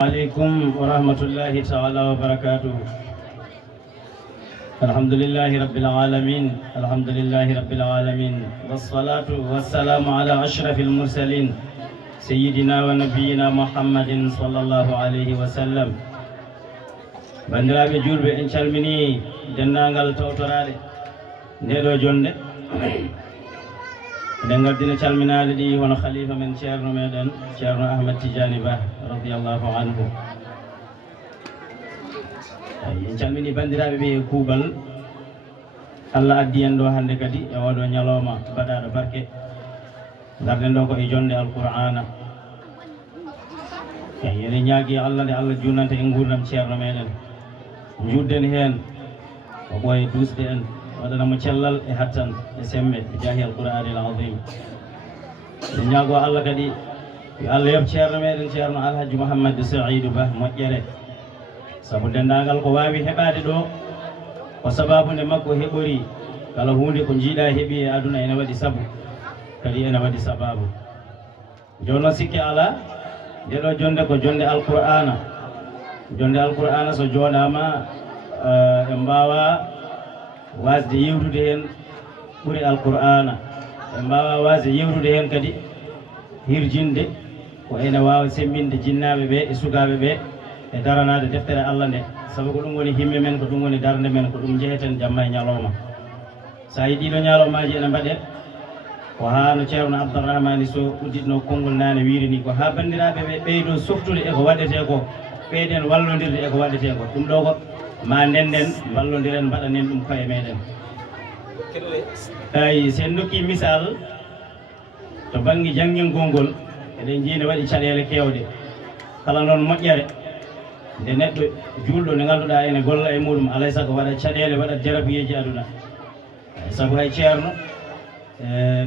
عليكم ورحمة الله تعالى وبركاته. الحمد لله رب العالمين، الحمد لله رب العالمين، والصلاة والسلام على أشرف المرسلين سيدنا ونبينا محمد صلى الله عليه وسلم. bandiraɓe julɓe en calmini dendagal tawtorade ndeɗo jonde eɗen gardina calminade ɗi hono khalifa men ceerno meɗen ceerno Ahmad Tidiane Ba radiallahu anhu. En calmini bandiraɓe ɓe e kuuɓal Allah addi en ɗo hande kadi e oɗo ñalawma baɗaɗo barke garden ɗo ko e jonde alqur'ana. Eɗen ñaagui Allah nde Allah junanta en gurdam ceerno meɗen judden hen o ɓooye dusde en waɗanamo cellal e hattan e semme e jaahi alqur'ani al azim. en ñaago Allah kadi yo Allah yoɓ ceerno meɗen ceerno Alhaji Mouhamadou Saïdou Ba moƴƴere, saabu dendagal ko wawi heɓade ɗo ko sababude makko heɓori kala hunde ko jiiɗa heeɓi e aduna ene waɗi saabu kadi ene waɗi sababu. joni noon sikki ala ndeɗo jonde ko jonde alqur'ana. jonde alqur'ana so jooɗama en mbawa wasde yewtude hen ɓuuri alqur'ana, en mbawa wasde yewtude hen kadi hirjinde ko ene wawa sembinde jinnaɓe ɓe e sukaɓe ɓe e daranade deftere Allah nde, saabu ko ɗum woni himme men, ko ɗum woni darde men, ko ɗum jeeyeten jamma e ñalawma. sa yi ɗiɗo ñalawmaji ene mbaɗe ko ha no ceerno Abdourahmani so udditno konngol nane wirini ko ha bandiraɓe ɓe ɓeydo softude e ko waɗete ko, ɓeyden wallodirde e ko waɗete ko. ɗum ɗo ko ma ndenden ballodiren mbaɗanen ɗum koye meɗen. eyi sen dokki misal to banggue janggingol ngol eɗen jiine waɗi caɗele kewɗe. kala noon moƴƴere nde neɗɗo julɗo nde ganduɗa ene golla e muɗum alay saago waɗa caɗele waɗa jarabiyeji aduna. saabu hay ceerno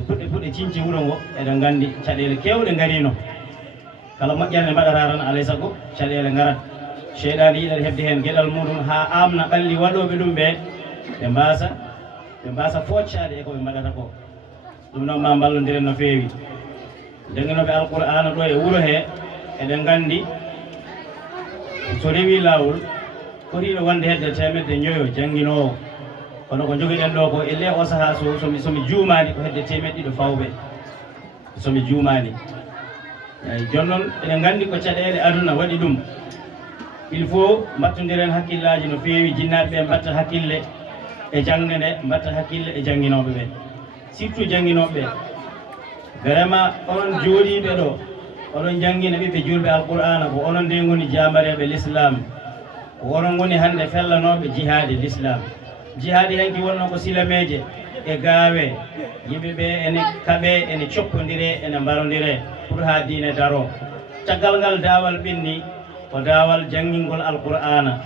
puɗɗe cinci wuuro ngo eɗen gandi caɗele kewɗe garino. kala moƴƴere nde mbaɗata tan alay saago caɗele garat. cheyɗade yiɗat hebde hen gueɗal muɗum ha amna ɓalli waɗoɓe ɗum ɓe ɓe mbasa foccade e koɓe mbaɗata ko. ɗum noon ma ballodiren no fewi. jangguinoɓe alqur'ana ɗo e wuuro he eɗen gandi so rewi lawol fotiɗo wonde hedde temedde joyo jangguinowo, kono ko joguiɗen ɗo ko elle o saaha somi juumani ko hedde temeɗɗe ɗiɗo fawɓe somi juumani. eyyi joni noon eɗen gandi ko caɗele aduna waɗi ɗum. il faut mbattodiren hakkillaji no fewi, jinnaɓeɓe mbatta hakkille e jangde nde, mbatta hakkille e jangguinoɓe ɓe, surtout jangguinoɓe ɓe. vraiment onon jooɗiɓe ɗo oɗon jangguina ɓiɓɓe julɓe alqur'ana ko onon nde goni jamareɓe l'islam, ko onon goni hande fellanoɓe jihadi l'islam. jihadi hanki wonno ko silameje e gawe, yimɓeɓe ene kaaɓe ene coppodire ene mbarodire pour ha diine daro. caggal ngal dawal ɓenni ko dawal janggingol alqur'ana.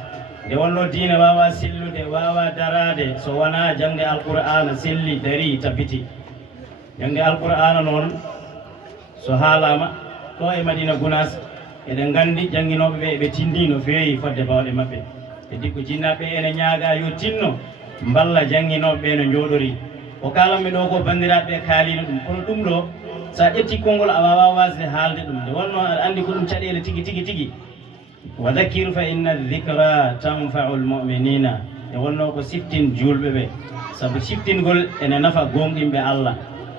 nde wonno diine wawa sillude, wawa darade so wona jangde alqur'ana selli dari tabbiti. jangde alqur'ana noon so haalama ɗo e Madina Gounass eɗen gandi jangginoɓe ɓe eɓe tindi no fewi fodde bawɗe mabɓe. e dikko jinnaɓe ene ñaaga yo tinno mballa jangginoɓe ɓe no jooɗori. ko kalanmi ɗo ko bandiraɓe kaalino ɗum, kono ɗum ɗo sa ƴetti konngol a wawa wasde haalde ɗum. nde wonno aɗa andi ko ɗum caɗele tigui tigui tigui. wa dhakkir fa inna dhicra tanfau lmuminina. nde wonno ko siftin julɓe ɓe, saabu siftingol ene nafa gonɗinɓe Allah.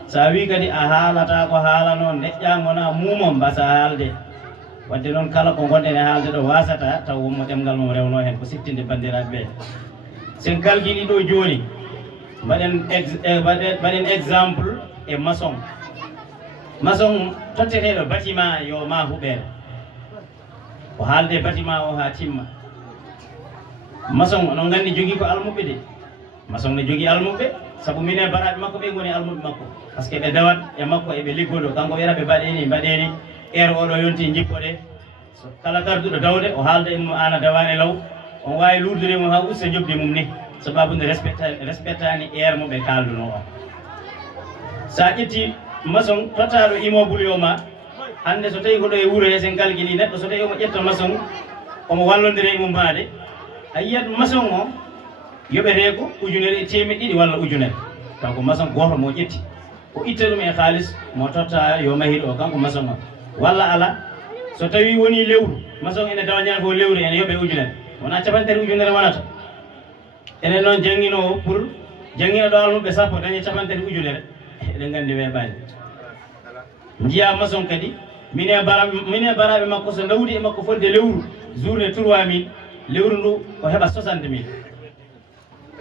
sa wi kadi a haalata ko haalano deƴƴagona mumo mbasa haalde. wadde noon kala ko gonɗen e haalde ɗo wasata taw wonmo ɗemgal mum rewno hen ko siftinde bandiraɓe ɓe. sen kalkiɗi ɗo joni mbaɗen exemple e maçon. maçon totteteɗo bâtiment yo ma huɓere, ko haalde bâtiment o ha timma. maçon onon gandi jogui ko almuɓe de. maçon ne jogui almuɓe, saabu minen baraɓe makko ɓe goni almuɓe makko, par ce que ɓe dawat e makko eɓe liggoɗo. kanko wiyata ɓe mbaɗeni ere oɗo yonti jippoɗe. so kala garduɗo dawde o haalda e mum an a dawani law, on wawi lurdire mum ha usta jobdi mum ni, sababude respectani ere mo ɓe kalduno o. sa ƴetti maçon tottaɗo immeuble yo ma hande so tawi ko ɗo e wuuro he sen kalkili neɗɗo so tawi omo ƴetta maçon omo wallodire e mum maade, a yiyat maçon o yoɓete ko ujunere e temeɗɗe ɗiɗi walla ujunere. taw ko maçon goto mo ƴetti o itta ɗum e haalis mo totta yo mahiɗo o kanko maçon o. walla ala so tawi woni lewru maçon ene dawañal fof lewru ene yoɓe ujunere wona capantere ujunere wonata enen noon jangguinowo pour jangguino ɗo almuɓe sappo daña capantere ujunere eɗen gandi weeɓani jiya maçon kadi mine baraɓe makko so dawdi e makko fodde lewru journée 3000 lewru ndu ko heɓa 60 000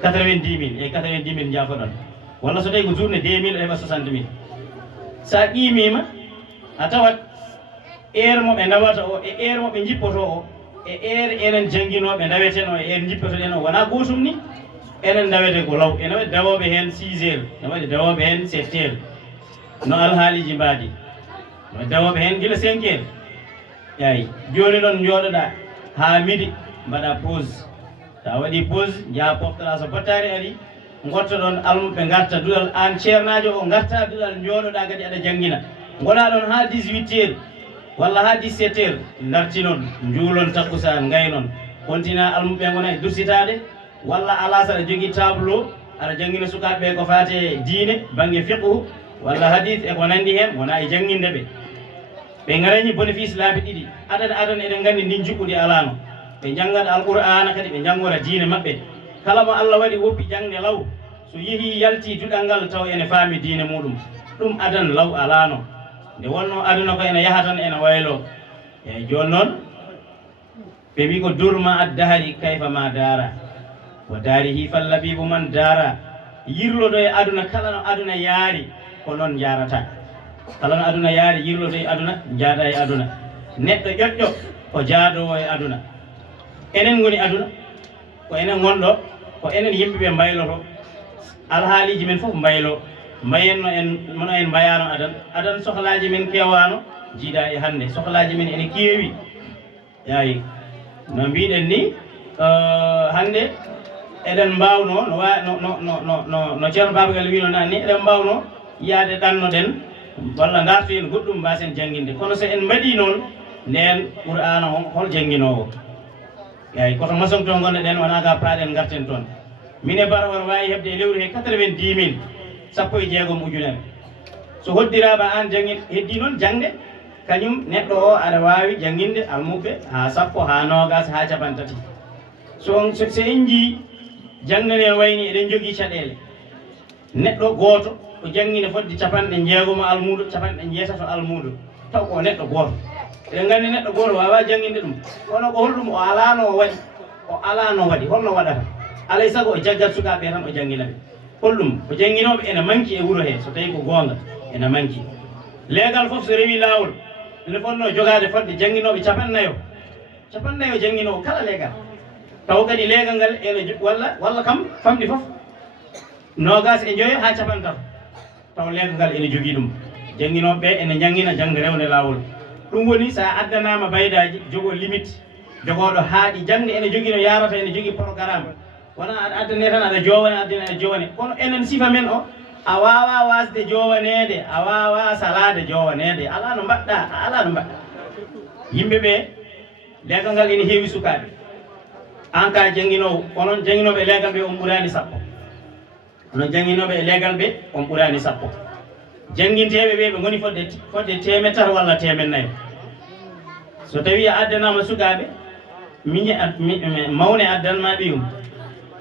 90 000 e 90 000 jafoɗon walla so tawi ko journée 2000 o heɓa 60 000 sa qimima a tawat heure moɓe dawata o e heure moɓe jippoto o e heure enen jangguinoɓe daweten o e heure jippotoɗen o wona gotum ni enen dawete ko law ene waɗi dawoɓe hen 6 heures ne waɗi dawoɓe hen 7 heures no alhaaliji mbaadi no dawoɓe hen guila 5 heures yayi joni noon jooɗoɗa ha midi mbaɗa pause sa waɗi pause jaa poftoɗa so battari ari gottoɗon almuɓe garta duɗal an ceernajo o garta duɗal jooɗoɗa kadi aɗa janggina gona ɗon ha 18 heures walla ha 17 heures dartinon juulon takkusan gaynon kontina almuɓe gona e dursitade walla alas aɗa jogui tableau aɗa janggina sukaɓeɓe ko fate diine banggue fiqhu walla hadith e ko nandi hen wona e jangginde ɓe garañi bénéfice laabi ɗiɗi adan eɗen gandi ndin juɓɓudi alano ɓe janggat alqur'ana kadi ɓe janggora diine mabɓe kala mo Allah waɗi woppi jangde law so yeehi yalti duɗal ngal taw ene faami diine muɗum ɗum adan law alano nde wonno aduna ko ene yaha tan ene waylo eyyi joni noon ɓe wi ko durma addahari kayfa ma dara wa daarihi fallabibu man dara yirloɗo e aduna kala no aduna yaari ko noon jarata kala no aduna yaari yirloɗo e aduna jaada e aduna neɗɗo ƴoƴƴo o jaadowo e aduna enen goni aduna ko enen gonɗo ko enen yimɓeɓe mbayloto alhaaliji men foof mbaylo mbayenno en mono en mbayano adan sohlaji men kewano jiiɗa e hande sohlaji men ene keewi yayi no mbiɗen ni hande eɗen mbawno no ceerno babagal wino nani ni eɗen mbawno yaade ɗannoɗen walla darto en goɗɗum mbasen jangginde kono so en mbaɗi noon nden qur'ana hol jangginowo eyi koto maçon to gonɗoɗen wona ga paaɗen garten toon mine bara won wawi hebde e lewru he 90 000 sappo e jeegom ujunere so hoddiraɓe an janggi heddi noon jangde kañum neɗɗo o aɗa wawi jangginde almuɓe ha sappo ha nogas ha capantati so en jii jangde nden wayni eɗen jogui caɗele neɗɗo goto o janggine fodde capanɗe jeegomo almudo capanɗe jeetato almudo taw ko neɗɗo goto eɗen gandi neɗɗo goto wawa jangginde ɗum kono ko holɗum o alano waɗi holno waɗata alay saago o jaggat sukaɓe tan o jangginaɓe holɗum ko jangginoɓe ene manki e wuuro he so tawi ko gonga ene manki leegal foof so rewi lawol ene fonno jogade fodde jangginoɓe capannayyo jangginowo kala leegal taw kadi leegal ngal ene walla kam famɗi foof nogas e joyo ha capantato taw leegal ngal ene jogui ɗum jangginoɓe ene janggina jangde rewde lawol ɗum woni sa addanama baydaji jogo limite jogoɗo haaɗi jangde ene jogui no yarata ene jogui programme wona aɗa addane tan aɗa jowane kono enen sifa men o a wawa wasde jowanede a wawa salade jowanede ala no mbaɗɗa yimɓeɓe leegal ngal ene heewi sukaɓe an ka jangginowo onon jangginoɓe leegal ɓe on ɓurani sappo onon jangginoɓe e leegal ɓe on ɓurani sappo jangguinteɓe ɓe ɓe goni fodde 100 walla 400 so tawi a addanama sukaɓe mawne addanma ɓiyum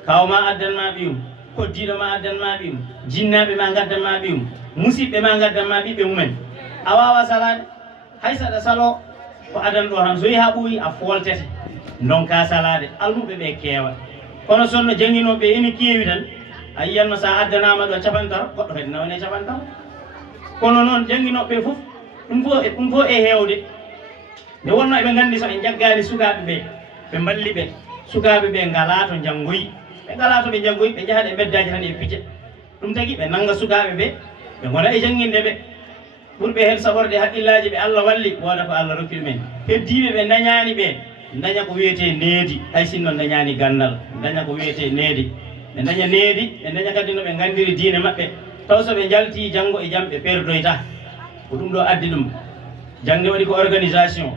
kawma addanma ɓiyum koddiɗo ma addanma ɓiyum jinnaɓe ma gaddanma ɓiyum musidɓe ma gaddanma ɓiɓɓe mumen a wawa salade hay saɗa salo ko adan ɗo tan so yeehi ha ɓooyi a foltete donka salade almuɓe ɓe keewa kono sonno jangginoɓe ene keewi tan a yiyanno sa addanama ɗo capantaro goɗɗo kadi nawne capantaro kono noon jangginoɓe foof ɗum fo e hewde nde wonno eɓe gandi so ɓe jaggani sukaɓe ɓe ɓe balli ɓe sukaɓe ɓe ngala to janggoyi ɓe ngala to ɓe janggoyi ɓe jahat e beddaji tan e piice ɗum tagui ɓe nanga sukaɓe ɓe ɓe gona e jangginde ɓe ɓurɓe hen saɓorde haqqillaji ɓe Allah walli woda ko Allah rokki ɗumen heddiɓe ɓe dañani ɓe daña ko wiyete needi hay sinno dañani gandal daña ko wiyete needi ɓe daña needi ɓe daña kadi no ɓe gandiri diine mabɓe taw so ɓe jalti janggo e jaam ɓe perdoyta ko ɗum ɗo addi ɗum jangde waɗi ko organisation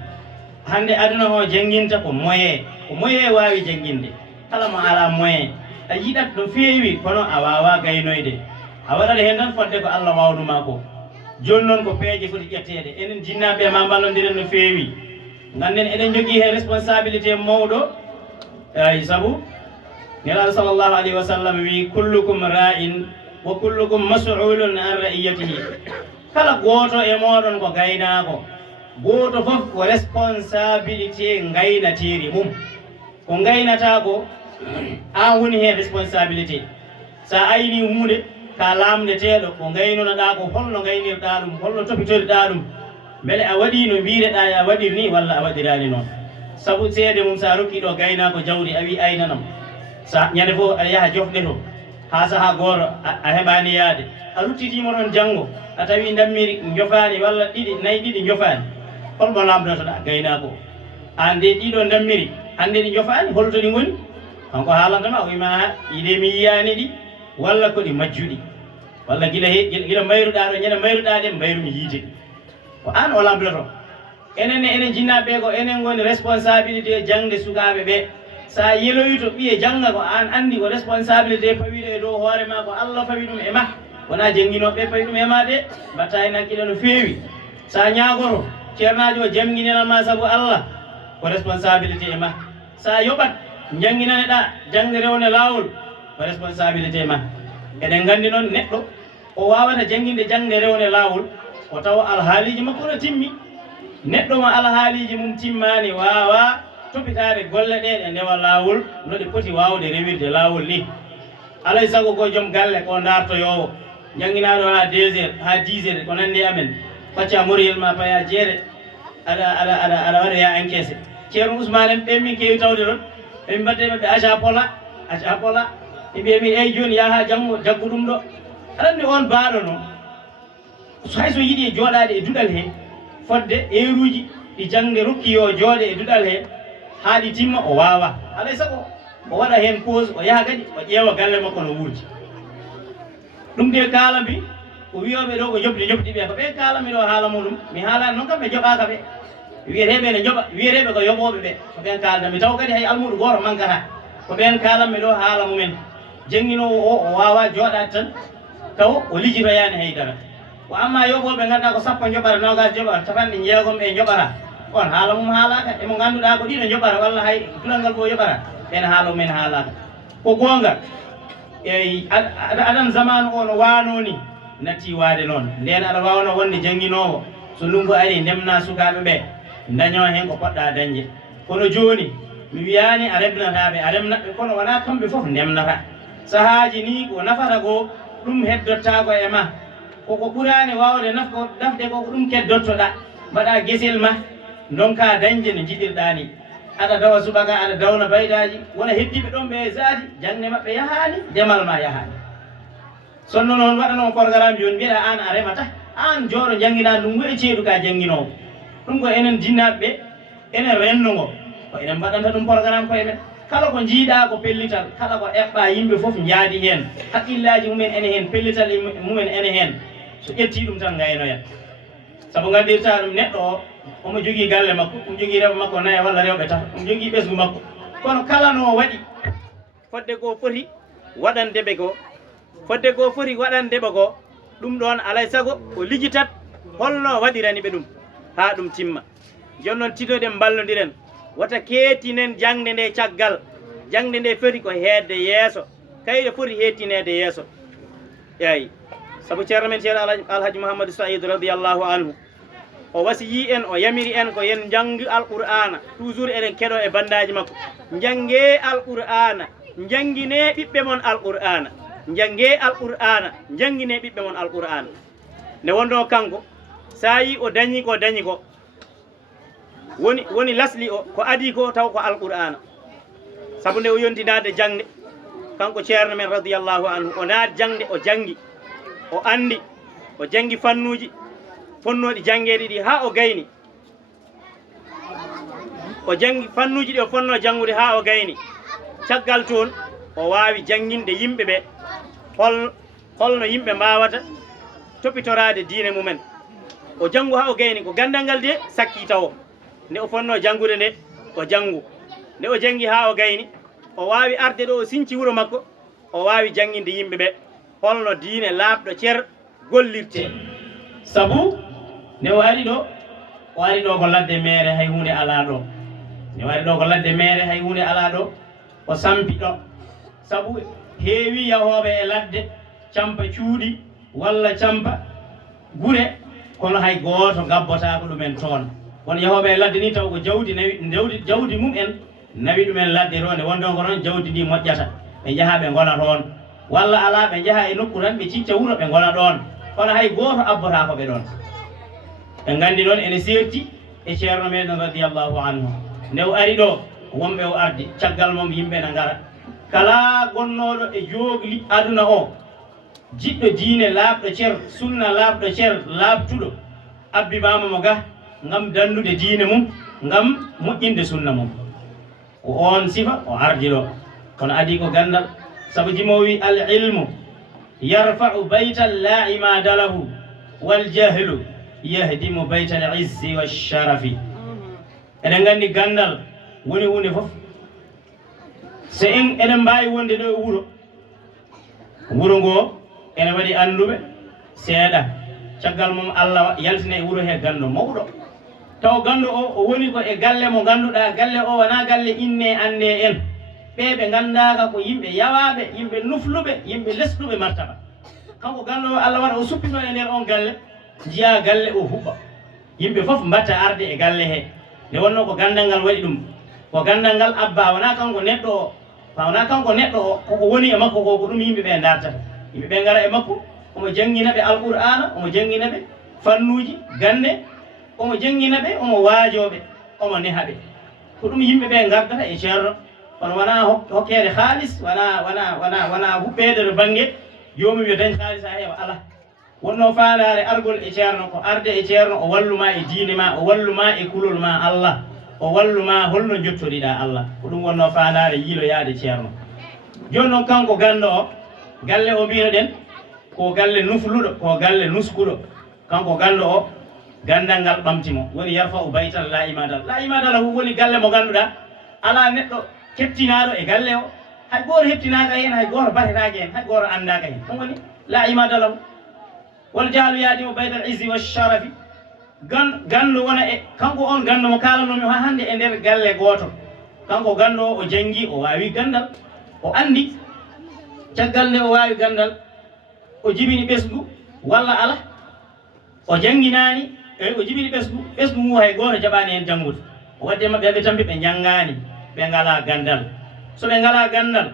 hande aduna o jangguinta ko moyen wawi jangginde kala mo ala moyen a yiɗat no feewi kono a wawa gaynoyde a waɗat hen tan fodde ko Allah wawnuma ko joni noon ko peeje foti ƴettede enen jinnaɓe ma ballodiren no feewi ganden eɗen jogii heen responsabilité mawɗo ay sabu nelaɗo sallllahu alayhi wa sallam wi kullukum ra'in wa kullukum mas'ulun an ra'iyatihi kala gooto e moɗon ko gaynaako gooto fof ko responsabilité gaynatiri mum ko gaynata ko an woni heen responsabilité sa ayni hunde ka lamdeteɗo ko gaynonoɗa ko holno gaynirɗa ɗum holno topitoriɗa ɗum beele a waɗi no mbireɗa a waɗirni walla a waɗirani noon sabu seede mum sa rokki ɗo gaynako jawdi a wi aynanam sa ñande fof aɗa yaaha jofɗe to ha saaha goto a heɓani yaade a ruttitimo toon janggo a tawi dammiri jofani walla ɗiɗi nayyi ɗiɗi jofani holmo lamdotoɗa gaynako an de ɗiɗo dammiri hande ɗi jofani holto ɗi goni kanko haalantama o wima yiɗe mi yiyani ɗi walla ko ɗi majjuɗi walla gila mayruɗa ɗo ñande mayruɗa ɗe mayrumi yiide ko an o lamdoto enen enen jinnaɓe ko enen goni responsabilité jangde sukaɓe ɓe sa yeloyi to ɓiye jangga ko an andi ko responsabilité pawiɗo e dow hoorema ko Allah fawi ɗum e ma wona janguinoɓe pawi ɗum e ma de mbatta hen hakkille no feewi sa ñagoto ceernajo o jamguinenama saabu Allah ko responsabilité e ma sa yoɓat janguinaneɗa jangde rewne lawol ko responsabilité ma eɗen gandi noon neɗɗo o wawata janguinde jangde rewne lawol o tawa alhaaliji makko no timmi neɗɗo mo alhaaliji mum timmani wawa topitade golle ɗe ɗe ndewa lawol no ɗe poti wawde rewirde lawol ni alay saago ko joom galle ko dartoyowo janguinaɗo ha 2 heures ha 10 heures ko nandi amen facca moriyel ma paya jeere aɗa waɗa ya encaissé ceerno Ousmane en ɓen min kewi tawde ɗon ɓe mbatte maɓɓe aca pola ɓe mbiyami eyyi joni yaha janggo jaggu ɗum ɗo aɗa andi on baaɗo noon hayso yiiɗi e jooɗade e duɗal he fodde heure-uji ɗi jangde rokki yo jooɗe e duɗal he ha ɗi timma o wawa alay saago o waɗa hen pause o yaha kadi o ƴeewa galle makko no wurdi ɗum de kaalambi ko wiyoɓe ɗo ko jobdi ɓe ko ɓe kaalami ɗo haala muɗum mi haalani noon kam ɓe joɓaka ɓe wiyeteɓe ne joɓa wiyeteɓe ko yoɓoɓe ɓe ko ɓen kalda mi taw kadi hay almuɗo goto mankata ko ɓen kalanmi ɗo haala mumen janguinowo o wawa jooɗade tan taw o lijitoyani haydara ko amma yoɓoɓe ganduɗa ko sappo joɓata nogas joɓata tapanɗe jeegom ɓe joɓata on haala mum haalaka emo ganduɗa ko ɗiɗo joɓata walla hay duɗal ngal fof joɓata ɓen haala mumen haalaka ko gonga eyi aɗan zamanu o no wanoni natti waade noon nden aɗa wawno wonde janguinowo so ndungu ari ndemna sukaɓe ɓe daño hen ko poɗɗa dañde kono joni mi wiyani a remnataɓe a remnaɓe kono wona kamɓe foof ndemnata sahaji ni ko nafata ko ɗum heddottako e ma koko ɓurani wawde nafde koko ɗum keddottoɗa mbaɗa guesel ma donka dañde no jiɗirɗa ni aɗa dawa subaka aɗa dawna baydaji wona heddiɓe ɗon ɓe zaati jangde mabɓe yahani demal ma yahani sonno noon waɗano programme joni mbiɗa an a remata an jooɗo janguina ndungu e ceeɗu ka janguinowo ɗum ko enen jinnaɓe enen rennogo ko enen mbaɗanta ɗum programme koye men kala ko jiiɗa ko pellital kala ko eɓɓa yimɓe foof jaadi hen haqqillaji mumen ene hen pellital mumen ene hen so ƴetti ɗum tan gaynoya saabu gandirta ɗum neɗɗo o omo jogui galle makko omo jogui rewɓe makko nayi walla rewɓe tata omo jogui ɓesgu makko kono kala no waɗi fodde ko foti waɗandeɓe ko fodde ko foti waɗandeɓe ko ɗum ɗon alay saago o lijitat holno waɗirani ɓe ɗum ha ɗum timma joni noon titoɗen ballodiren wata keetinen jangde nde caggal jangde nde foti ko hedde yeeso kayɗe foti hettinede yeeso eyi saabu ceerno men ceerno alhaji mouhamadou saïd radiallahu anhu o wasiyi en o yamiri en ko yen janggu alqur'ana toujours eɗen keeɗo e bandaji makko jangue alqur'ana janguine ɓiɓɓe mon alqur'ana jangue alqur'ana janguine ɓiɓɓe mon alqur'ana nde wonno kanko sa yi o dañi ko woni lasli o ko adi ko taw ko alqur'ana saabu nde o yontinade jangde kanko ceerno men radiallahu anhu o naat jangde o jangi o andi o jangi fannuji fonnoɗi jangueɗe ɗi ha o gayni o jangi fannuji ɗi o fonno jangude ha o gayni caggal toon o wawi janguinde yimɓeɓe holno yimɓe mbawata topitorade diine mumen o jangu ha o gayni ko gandal ngal de sakki tawo nde o fonno jangude nde o jangu nde o jangi ha o gayni o wawi arde ɗo o sinci wuuro makko o wawi janguinde yimɓeɓe holno diine laaɓɗo ceer gollirte saabu nde o ari ɗo o ari ɗo ko ladde mere hay hunde ala ɗo ne wari ɗo ko ladde mere hay hunde ala ɗo o sampi ɗo sabu heewi yahoɓe e ladde campa cuuɗi walla campa gure kono hay gooto gabbotako ɗumen toon kono yahoɓe e ladde ni taw ko jawdi nawi jawdi mum en nawi ɗumen ladde to nde wondon ko noon jawdi ndi moƴƴata ɓe jaaha ɓe gona toon walla ala ɓe jaaha e nokku tan ɓe cicca wuuro ɓe gona ɗon kono hay gooto abbotako ɓe ɗon ɓe gandi noon ene serti e ceerno meɗen radiallahu anhu nde o ari ɗo wonɓe o ardi caggal mom yimɓe ne ngara kala gonnoɗo e joogli aduna o jiɗɗo diine laaɓɗo cer sunna laaɓɗo cer laaɓtuɗo abbibama mo ga ngam dandude diine mum ngam moƴƴinde sunna mum ko on sifa o ardi ɗo kono adi ko gandal sabu jimo wi al ilmu yarfa'u baytan la imada lahu wal jahlu yahdimu baytal izzi wash-sharafi eɗen gandi gandal woni hunde fof so en eɗen mbawi wonde ɗo e wuro ngo ene waɗi anduɓe seeɗa caggal mum Allah yaltina e wuro he gando mawɗo taw gando o woni ko e galle mo ganduɗa galle o wona galle inne ande en ɓe gandaka ko yimɓe yawaɓe yimɓe nufluɓe yimɓe lesɗuɓe martaba kanko gando o Allah waɗa o suppino e nder on galle jiya galle o huɓɓa yimɓe foof mbatta arde e galle he nde wonno ko gandal ngal waɗi ɗum ko gandal ngal abba wona kanko neɗɗo o wona kanko neɗɗo o koko woni e makko ko ɗum yimɓeɓe dartata yimɓeɓe gara e makko omo jangguinaɓe alqur'ana omo jangguinaɓe fannuji gande omo jangguinaɓe omo waajoɓe omo nehaɓe ko ɗum yimɓeɓe gardata e ceerno kono wona hokkede haalis wona huɓɓede to banggue jomum yo dañ haalis ha heewa ala wonno faadare argol e ceerno ko arde e ceerno o walluma e diine ma o walluma e kulol ma Allah o walluma holno jottoriɗa Allah ko ɗum wonno faadare yiiloyade ceerno joni noon kanko gando o galle o mbino ɗen ko galle nufluɗo ko galle nuskuɗo kanko gando o gandal ngal ɓamtimo woni yarfa o baytal la imada lahu woni galle mo ganduɗa ala neɗɗo kettinaɗo e galle o hay goto heptinaka hen hay goto batetake hen hay goto andaka hen ɗum woni la imada lahu wal jahlu yadimo baytal izzi wash-sharafi gandu wona e kanko on gandu mo kalanomi ha hande e nder galle goto kanko gandu o jangi o wawi gandal o andi caggal nde o wawi gandal o jibini ɓesgu walla ala o janginani o jibini ɓesgu mum hay goto jaɓani hen janggude o wadde mabɓe ɓe tambi ɓe jangani ɓe ngala gandal so ɓe ngala gandal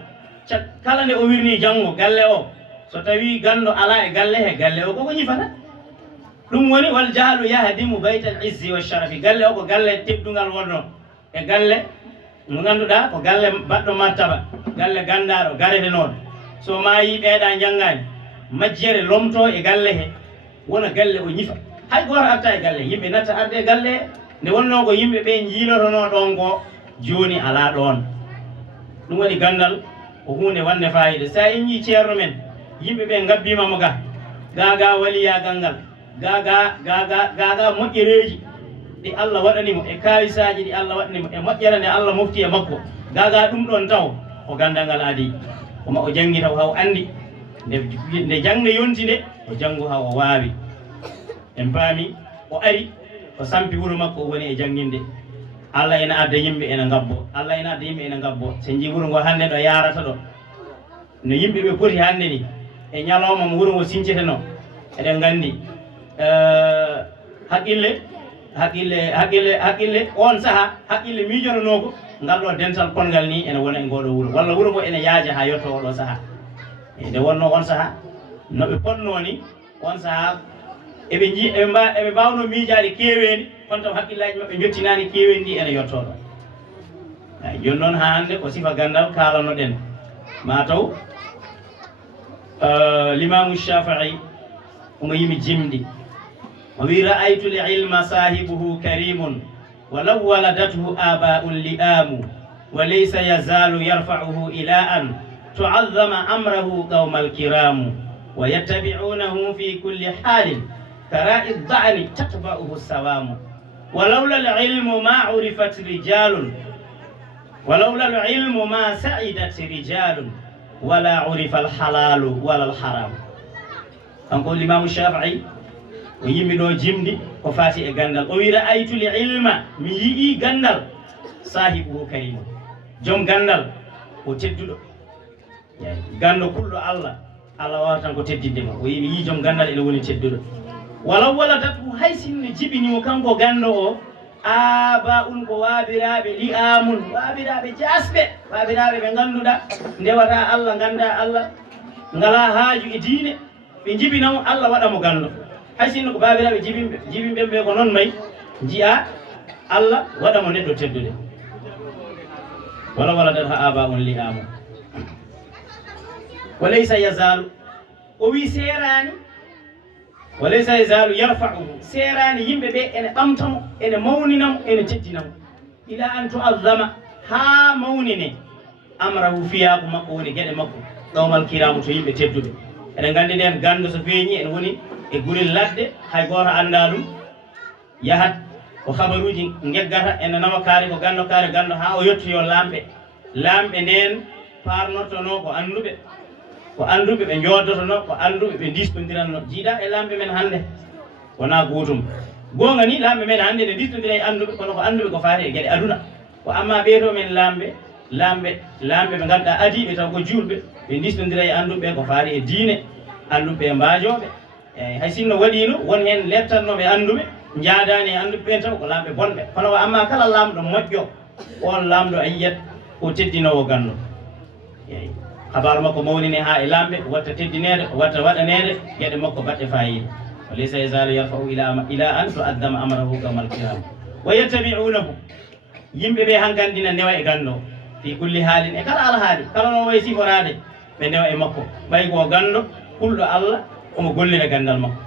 kala nde o wirni janggo galle o so tawi gando ala e galle he galle o koko ñifata ɗum woni wal jahlu yahdimu baytal izzi wash-sharafi galle o ko galle teddugal wonno e galle mo ganduɗa ko galle baɗɗo martaba galle gandaɗo garetenoɗo so maayi ɓeeɗa janggani majjere lomto e galle he wona galle o ñifa hay goto arta e galle yimɓe natta arde e galle he nde wonno ko yimɓe ɓe jiilotono ɗon ko joni ala ɗon ɗum waɗi gandal ko hunde wande fayida sa en ñi ceerno men yimɓeɓe gabbimamo ga waliyagal ngal ga moƴƴereji ɗi Allah waɗanimo e kawisaji ɗi Allah waɗanimo e moƴƴere nde Allah mofti e makko ga ɗum ɗon taw o gandal ngal adi koma o jangi taw haw andi nde jangde yonti nde o janggo haw o wawi en paami o ari o sampi wuuro makko o woni e jangguinde Allah ena adda yimɓe ene gabbo Allah ena adda yimɓe ene gabbo so jii wuuro ngo hande ɗo yarata ɗo no yimɓeɓe poti hande ni e ñalawma mo wuuro ngo sinceteno eɗen gandi haqqille on saaha haqqille miijotonoko ngal ɗo dental kongal ni ene wona e ngoɗo wuuro walla wuuro ngo ene yaaja ha yetto oɗo saaha nde wonno on saaha noɓe ponno ni on saaha eɓe mbawno miijade kewendi kono taw haqqillaji mabɓe jottinani kewendi ndi ene yettoɗo ay joni noon ha hande ko sifa gandal kalanoɗen mataw l'imamu Shafi'i omo yimi jimɗi o wi ra'aytu l-ilma sahibuhu karimun walaw waladathu aba'un li'amu wa laysa yazalu yarfa'uhu ila an tu'azzama amrahu qawmal kiramu wa yattabi'unahu fi kulli halin kara'i ad-da'ni tatba'uhu as-sawamu ولولا العلم ما عرفت رجال ولولا العلم ما سعدت رجال ولا عرف الحلال ولا الحرام. نقول الإمام الشافعي o yimɓe ɗo jimdi ko fati e gandal o wi ra'aytu l ilma mi yii gandal sahibuhu karima joom gandal o tedduɗo gando kulɗo allah allah wawa tan ko teddindema o wi mi yii joom gandal ene woni tedduɗo walaw waladatu hay sinno jibinimo kanko gando o aba un ko waabiraɓe li amun waabiraɓe jasɓe waabiraɓe ɓe ganduɗa ndewata allah ganda allah ngala haaju e diine ɓe jibinamo allah waɗamo gando hay sinno ko babiraɓe jibinɓe ɓe ko noon mayi jiya allah waɗamo neɗɗo teddude wala waladat ha aba un li amun wa laysa yazalu o wi serani walaysa yazalu yarfa'uhu serani yimɓe ɓe ene ɓamtamo ene mawninamo ene teddinamo ila an tu'azzama ha mawnine amrahu fiyaku makko woni gueɗe makko ɗowmal kiramu to yimɓe tedduɓe eɗen gandi nden gando so feeñi en woni e gurel ladde hay goto anda ɗum yahat ko habaruji geggata ene nawa kaari ko gando ha o yettoyo lamɓe nden parnortono ko anduɓe ɓe joddotono ko anduɓe ɓe distodiranno jiiɗa e lamɓe men hannde wona gotum gonga ni lamɓe men hannde ne distodira e anduɓe kono ko anduɓe ko faati e gueɗe aduna ko amma ɓeeto men lamɓe ɓe ganduɗa adiɓe taw ko julɓe ɓe distodira e anduɓe ko faati e diine anduɓe e mbajoɓe eyyi hay sinno waɗino won hen lettannoɓe anduɓe jaadani e anduɓe ɓen taw ko lamɓe bonɓe kono ko amma kala lamɗo moƴƴo on lamɗo a yiyat o teddinowo gando eyyi habaru makko mawnine ha e lamɓe watta teddinede watta waɗanede gueɗe makko baɗɗe fayida wa laysa yazalu yarfa'u ila an tu'addama amrahu kawmal qiyama wa yattabi'unahu yimɓe ɓe hankkandina ndewa e gando fi kulli haalin e kala alhaali kala no way siforade ɓe ndewa e makko ɓay ko gando kulɗo allah omo gollira gandal makko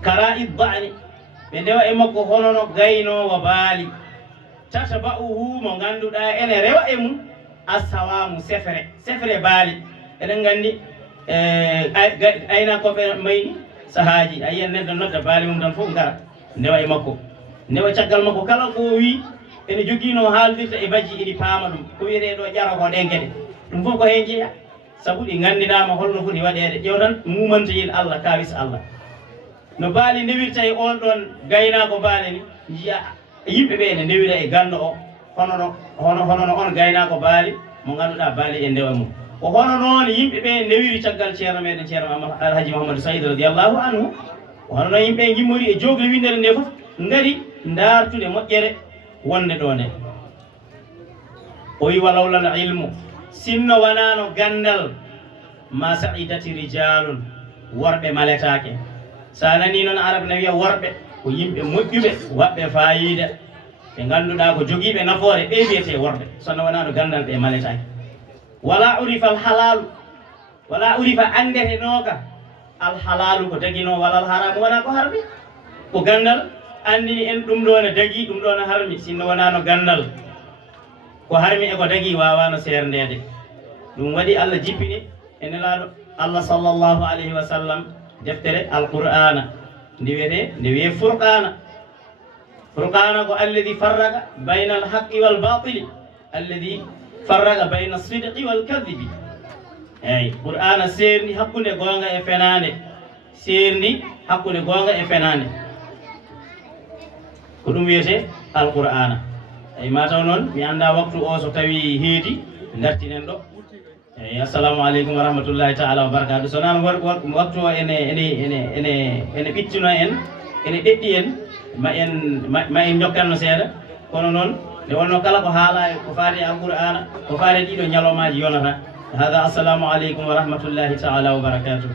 kara iddani ɓe ndewa e makko hono no gaynowo baali tataba'uhu mo ganduɗa ene rewa e mum assawamu sefre baali eɗen gandi ayna koɓe mayni sahaji a yiyan neɗɗo nodda baali mum tan fof gara ndewa e makko ndewa caggal makko kala ko wi ene joguino haaldirta e bajji iɗi paama ɗum ko wiyete ɗo ƴara ko ɗen gueɗe ɗum fof ko hen jeeya saabu ɗi gandinama holno foti waɗede ƴew tan mumantoyil allah kawis allah no baali ndewirta e on ɗon gaynako baali ni jiya yimɓe ɓe ene ndewira e gando o hono no on gaynako baali mo ganduɗa baali e ndewa mum ko hono noon yimɓe ɓe ndewiri caggal ceerno meɗen ceerno alhaji mouhamadou saydou radiallahu anhu hono noon yimɓe gimmori e joogli windere nde fof ngari dartude moƴƴere wonde ɗo nde o wi walawlal ilmu sinno wonano gandal ma saidati rijalun worɓe maletake sa nani noon arabe ne wiya worɓe ko yimɓe moƴƴuɓe waɓɓe fayida ɓe ganduɗa ko joguiɓe nafoore ɓe wiyete worɓe sonno wonano gandal ɓe maletake wala urifa alhalalu wala urifa andete nooka alhalalu ko dagino wala alharamu wona ko harmi ko gandal andini en ɗum ɗo ne dagui ɗum ɗo ne harmi sinno wonano gandal ko harmi e ko dagui wawano serdede ɗum waɗi allah jippini e nelaɗo allah sallllahu alayhi wa sallam deftere alqur'ana nde wiye furqana ko alladi farraga bayna alhaqi walbatili alladi farraga bayna alsidqi walkadibi eyyi qur'ana serni hakkude gonga e fenade ko ɗum wiyete alqur'ana eyyi mataw noon mi anda waktu o so tawi heedi dartinen ɗo eyyi assalamu aleykum wa rahmatullahi taala wa barakatuh so nan waktu o ene ɓittino en ene ɗeɗɗi en ma en jokkanno seeɗa kono noon nde wonno kala ko haala ko faati e alqur'ana ko faati ɗiɗo ñalomaji yonata hada assalamu aleykum wa rahmatullahi taala wa barakatuh